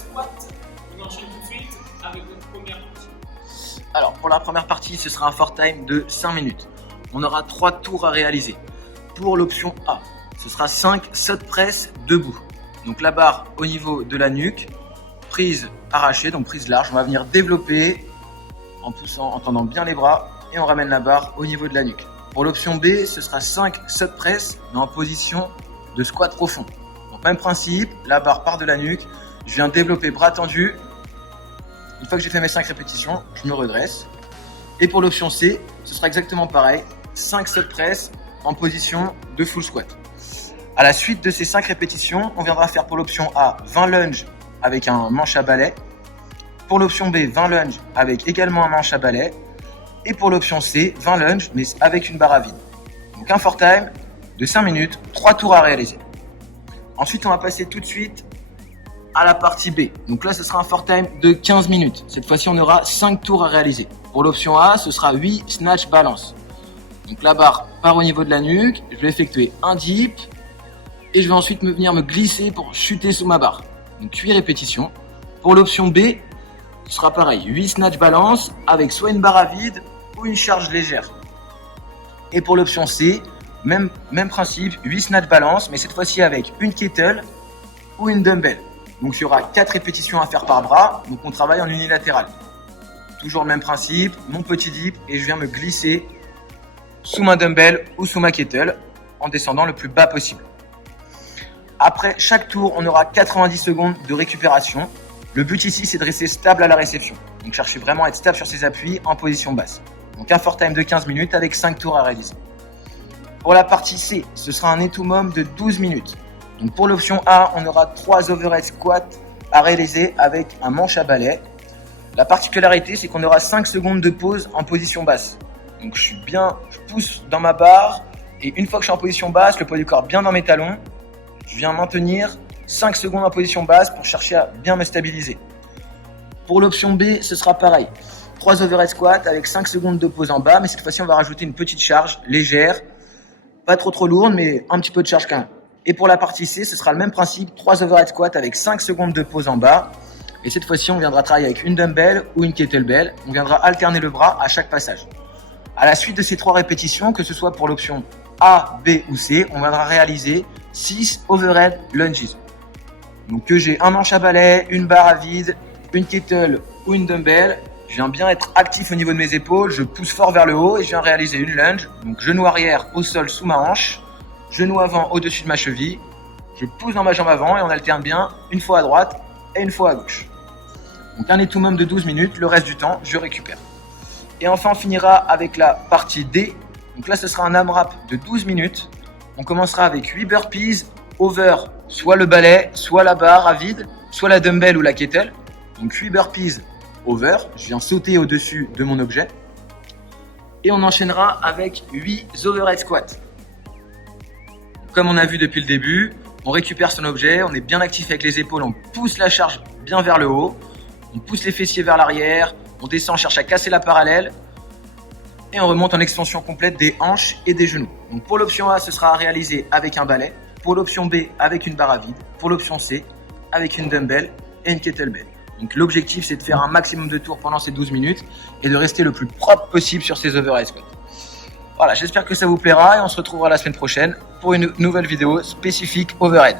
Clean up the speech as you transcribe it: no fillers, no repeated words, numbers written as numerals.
squat. On enchaîne tout de suite avec notre première partie. Alors, pour la première partie, ce sera un fort time de 5 minutes. On aura 3 tours à réaliser. Pour l'option A, ce sera 5 sot press debout. Donc la barre au niveau de la nuque, prise arrachée, donc prise large. On va venir développer en poussant, en tendant bien les bras et on ramène la barre au niveau de la nuque. Pour l'option B, ce sera 5 sot press mais en position de squat profond. Donc même principe, la barre part de la nuque, je viens développer bras tendus. Une fois que j'ai fait mes 5 répétitions, je me redresse. Et pour l'option C, ce sera exactement pareil, 5 sot press en position de full squat. À la suite de ces 5 répétitions, on viendra faire pour l'option A 20 lunges avec un manche à balai. Pour l'option B, 20 lunges avec également un manche à balai. Et pour l'option C, 20 lunges mais avec une barre à vide. Donc un fort time de 5 minutes, 3 tours à réaliser. Ensuite, on va passer tout de suite à la partie B. Donc là, ce sera un fort time de 15 minutes. Cette fois-ci, on aura 5 tours à réaliser. Pour l'option A, ce sera 8 snatch balance. Donc la barre part au niveau de la nuque. Je vais effectuer un dip. Et je vais ensuite venir me glisser pour chuter sous ma barre. Donc 8 répétitions. Pour l'option B, ce sera pareil. 8 snatch balance avec soit une barre à vide ou une charge légère. Et pour l'option C, même principe, 8 snatch balance, mais cette fois-ci avec une kettle ou une dumbbell. Donc il y aura 4 répétitions à faire par bras, donc on travaille en unilatéral. Toujours le même principe, mon petit dip et je viens me glisser sous ma dumbbell ou sous ma kettle en descendant le plus bas possible. Après chaque tour, on aura 90 secondes de récupération. Le but ici, c'est de rester stable à la réception. Donc cherchez vraiment à être stable sur ses appuis en position basse. Donc un fort time de 15 minutes avec 5 tours à réaliser. Pour la partie C, ce sera un étumum de 12 minutes. Donc pour l'option A, on aura 3 overhead squats à réaliser avec un manche à balai. La particularité, c'est qu'on aura 5 secondes de pause en position basse. Donc je pousse dans ma barre et une fois que je suis en position basse, le poids du corps bien dans mes talons, je viens maintenir 5 secondes en position basse pour chercher à bien me stabiliser. Pour l'option B, ce sera pareil. 3 overhead squats avec 5 secondes de pause en bas, mais cette fois-ci, on va rajouter une petite charge légère, pas trop lourde, mais un petit peu de charge quand même. Et pour la partie C, ce sera le même principe, 3 overhead squats avec 5 secondes de pause en bas. Et cette fois-ci, on viendra travailler avec une dumbbell ou une kettlebell. On viendra alterner le bras à chaque passage. À la suite de ces 3 répétitions, que ce soit pour l'option A, B ou C, on viendra réaliser 6 overhead lunges. Donc que j'ai un manche à balai, une barre à vide, une kettle ou une dumbbell, je viens bien être actif au niveau de mes épaules, je pousse fort vers le haut et je viens réaliser une lunge. Donc genou arrière au sol sous ma hanche, genou avant au-dessus de ma cheville, je pousse dans ma jambe avant et on alterne bien une fois à droite et une fois à gauche. Donc un étumum de 12 minutes, le reste du temps, je récupère. Et enfin, on finira avec la partie D. Donc là, ce sera un AMRAP de 12 minutes. On commencera avec 8 burpees over soit le balai, soit la barre à vide, soit la dumbbell ou la kettle. Donc 8 burpees over, je viens sauter au-dessus de mon objet. Et on enchaînera avec 8 overhead squats. Comme on a vu depuis le début, on récupère son objet, on est bien actif avec les épaules, on pousse la charge bien vers le haut, on pousse les fessiers vers l'arrière, on descend, on cherche à casser la parallèle et on remonte en extension complète des hanches et des genoux. Donc pour l'option A, ce sera à réaliser avec un balai, pour l'option B, avec une barre à vide, pour l'option C, avec une dumbbell et une kettlebell. Donc l'objectif, c'est de faire un maximum de tours pendant ces 12 minutes et de rester le plus propre possible sur ces overhead squats. Voilà, j'espère que ça vous plaira et on se retrouvera la semaine prochaine pour une nouvelle vidéo spécifique overhead.